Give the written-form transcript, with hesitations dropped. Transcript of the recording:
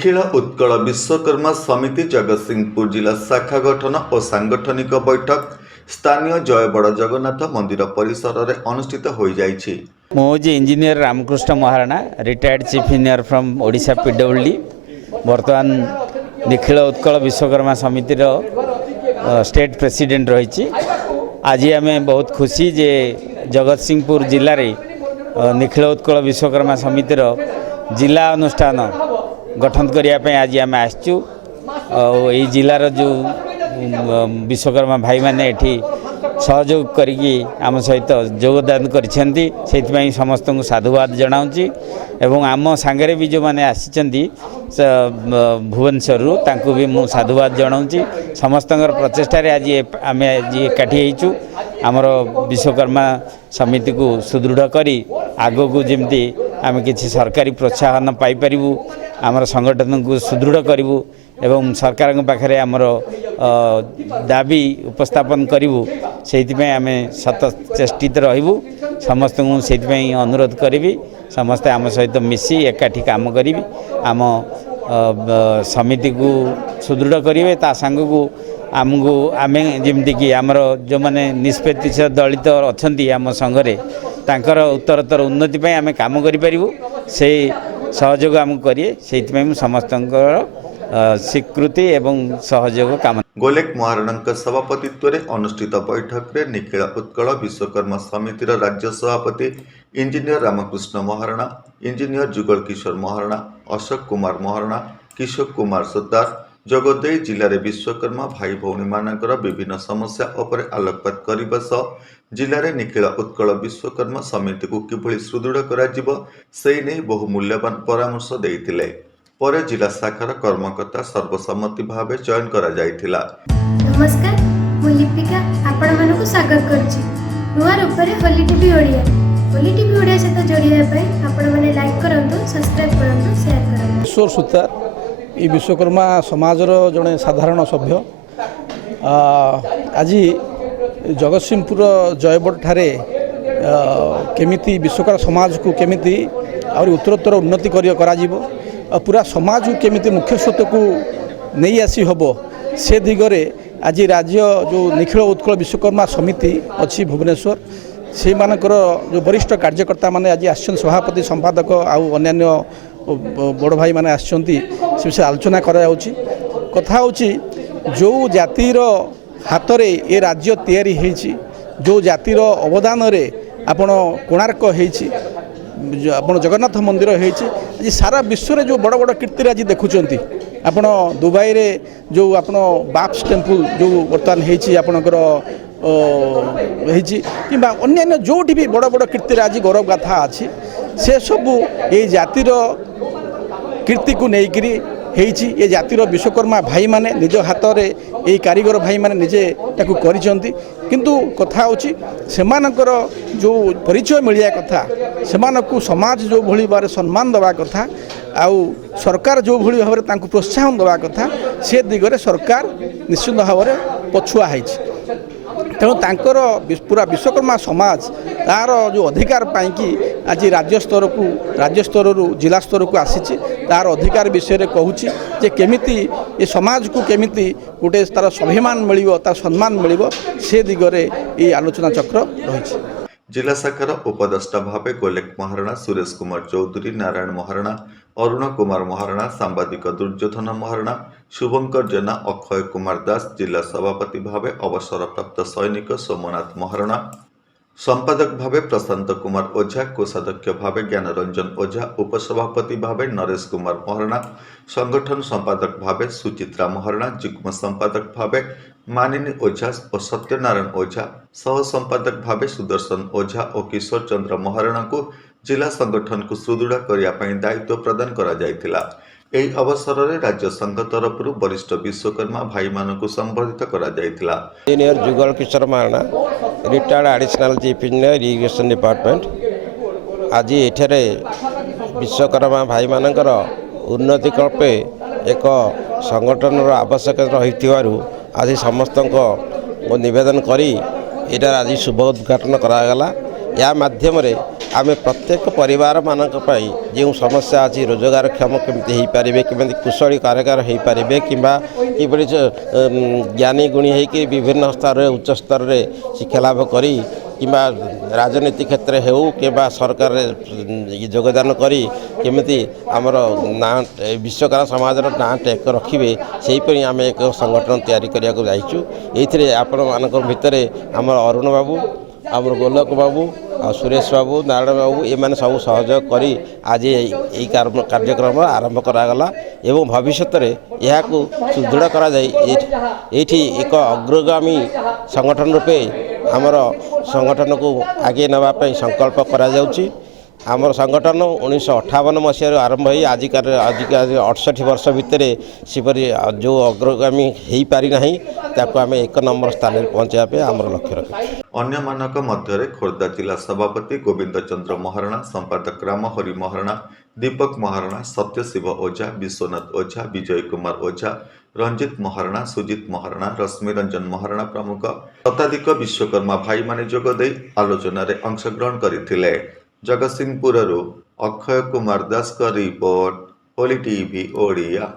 निखिल उत्कल विश्वकर्मा समिति जगतसिंहपुर जिला शाखा गठन और सांगठनिक बैठक स्थानीय जयबड़ जगन्नाथ मंदिर परिसर में अनुष्ठित हो जाइछि। मुझे engineer Ramakrishna Maharana retired chief engineer from Odisha PWD बर्तमान निखिल उत्कल विश्वकर्मा समिति स्टेट प्रेसिडेंट रही। आज आम बहुत खुशी जे जगतसिंहपुर जिले में निखिल उत्कल विश्वकर्मा समिति जिला अनुष्ठान गठन करने आज आम आसचु। यही जिलार जो विश्वकर्मा भाई मैंने एठी सहयोग करिकी आम सहित योगदान करिसेंती सेथिपई समस्त को साधुवाद जनाऊँगी। एवं आम सांगरे भी जो मैंने आसी भुवनेश्वर तांको भी मु साधुवाद जनाऊँगी। समस्त प्रचेष्टार आज आम आज एकाठी होइछु आमर विश्वकर्मा समिति को सुदृढ़ करी आगो को जमती आम किसी सरकारी प्रोत्साहन पाइपरू आमर संगठन को सुदृढ़ करूँ एवं सरकार पाखे आमर दाबी उपस्थापन करूँ से आम सत चेष्टित रहबू। समस्त को से अनुरोध करी समस्ते आम सहित मिसी एकाठी काम करी आम समिति को सुदृढ़ करेंगे। ता सांग को आमको आम जमती कि आमर जो मैंने निष्पत्ति दलित अच्छा आम संघरे तांकर उत्तरोत्तर उन्नति आम काम करूँ से सहयोग आम करिए से समस्त स्वीकृति एवं सहयोग काम। गोलेक महाराणा सभापतित्व में अनुष्ठित बैठक में निखिल उत्कल विश्वकर्मा समितिर राज्य सभापति इंजीनियर रामकृष्ण महाराणा, इंजीनियर जुगल किशोर महाराणा, अशोक कुमार महाराणा, किशोर कुमार सरदार जोगदे जिले में विश्वकर्मा भाई भौणी मानकर विभिन्न समस्या उपर आलोकपात करने सह जिले में निखिल उत्कल विश्वकर्मा समिति को किभली सुदृढ़ कर बहु मूल्यवान परामर्श देते पर जिला शाखार कर्मकर्ता सर्वसम्मति भाव चयन करा जायथिला। नमस्कार, मु लिपिका आपण मानकु स्वागत करछि नुआ रूपरे होली टीवी ओडिया। होली टीवी ओडिया सहित जोड़िया पय आपण माने लाइक करंतु, सब्सक्राइब करंतु, शेयर करंतु। ईश्वर सुतार ई विश्वकर्मा समाजर जड़े साधारण सभ्य आज जगतसिंहपुर जयबड़ ठारे केमिति विश्वकर्मा समाज को केमिति और उत्तरोत्तर उन्नति करा जीवो पूरा समाज को केमिति मुख्य स्रोत को नहीं आसी हबो से दिगरे आज राज्य जो निखिल उत्कल विश्वकर्मा समिति अच्छी भुवनेश्वर से मानकर जो वरिष्ठ कार्यकर्ता माने आज आसन सभापति संपादक आउ अन्य बड़ भाई माने आछंती से विषय आलोचना करा जाउची। कथा होची जो जातिर हाथ रे ए राज्य तैयारी हेची, जो जातिर अवदान रे आपण कोणार्क हेची, आपण जगन्नाथ मंदिर हेची, आज सारा विश्व रे जो बड़ बड़ कीर्ति आज देखुचंती। आपण दुबई रे जो आपण बाप्स टेम्पल जो वर्तमान हेची आपणकर हेची किंबा अन्य जोठी भी बड़ बड़ कीर्ति आज गौरव गाथा अच्छी से सबू ये जातिर कीर्ति को लेकिरी हेची। ये जातिर विश्वकर्मा भाई माने निज हाथ रे ये कारीगर भाई माने निजे ताकू करिसंती। किंतु कथा होची सेमानकर जो परिचय मिलिया कथा सेमानकु समाज जो भली बारे सम्मान दवा कथा आउ सरकार जो भली भाव तांकु प्रोत्साहन दवा कथा से दिगरे सरकार निश्चित भाव में पछुआ हेची। तेणु तांकर पूरा विश्वकर्मा समाज तार जो अधिकार पाई आज राज्य स्तर जिला स्तर को आसी तार अधिकार विषय में कहूँ जे केमिति ये समाज को केमिति गोटे तार स्वाभिमान मिलिबो तार सम्मान मिलिबो से दिगरे ये आलोचना चक्र रही। जिला शाखार उपदेष्टा भावे गोलेक महाराणा, सुरेश कुमार चौधरी, नारायण महाराणा, अरुण कुमार महाराणा, सांबादिक दुर्योधन महाराणा, शुभंकर जेना, अक्षय कुमार दास, जिला सभापति भावे अवसरप्राप्त सैनिक सोमनाथ महाराणा, संपादक भावे प्रशांत कुमार ओझा, कोषाध्यक्ष भावे ज्ञानरंजन ओझा, उपसभापति भावे नरेश कुमार महाराणा, संगठन संपादक भावे सुचित्रा महाराणा, जुग्म संपादक भावे मानिनी ओझा और सत्यनारायण ओझा, सह संपादक भावे सुदर्शन ओझा और किशोर चंद्र महाराणा को जिला संगठन को सुदृढ़ करने दायित्व प्रदान करा जायथिला। एही अवसर में राज्य संघ तरफ वरिष्ठ विश्वकर्मा भाई मानक संबोधित करा जायथिला। Engineer Jugal Kishore Maharana retired additional chief engineer irrigation department आज एठारे विश्वकर्मा भाई मानकर उन्नति कल्पे एक संगठन आवश्यकता रही आज समस्त को निवेदन करी इटार आज शुभ उद्घाटन करागला। या माध्यम आमे प्रत्येक परिवार मानक पई जो समस्या अच्छी रोजगारक्षम केमती हो पारे केमी कुशली कारागार हो पारे कि ज्ञानी गुणी होकि विभिन्न स्तर उच्च स्तर में शिक्षा लाभ करी कि राजनीति क्षेत्र हो कि सरकार योगदान करी केमिति आमर ना विश्वकर्मा समाज ना टेक रखिए से आम एक संगठन तैयारी करने जाइचु ये आपण मान भितर आम अरुण बाबू आमर गोलक बाबू आ सुरेश बाबू नारायण बाबू ये सब सहयोग करी आज ये कार्यक्रम आरंभ करागला एवं भविष्य में यह सुदृढ़ करा एठी एक अग्रगामी संगठन रूपे आमर संगठन को आगे नापी संकल्प करा जाउची। आमर संगठन 1958 मसीह आरंभ हो आजिक 68 वर्ष भितर सेपरी जो अग्रगामी हो पारि नाही ताको आम एक नंबर स्थान में पहुँचापे आमर लक्ष्य रखी। अन्य मानक मध्य खोर्धा जिला सभापति गोविंद चंद्र महारणा, संपादक राम हरि महारणा, दीपक महारणा, सत्यशिव ओझा, विश्वनाथ ओझा, विजय कुमार ओझा, रंजित महारणा, सुजित महारणा, रश्मि रंजन महारणा प्रमुख शताधिक विश्वकर्मा भाई माने जोगदे आलोचन रे अंशग्रहण करथिले। जगतसिंहपुर अक्षय कुमार दास का रिपोर्ट, होली टीवी ओडिया।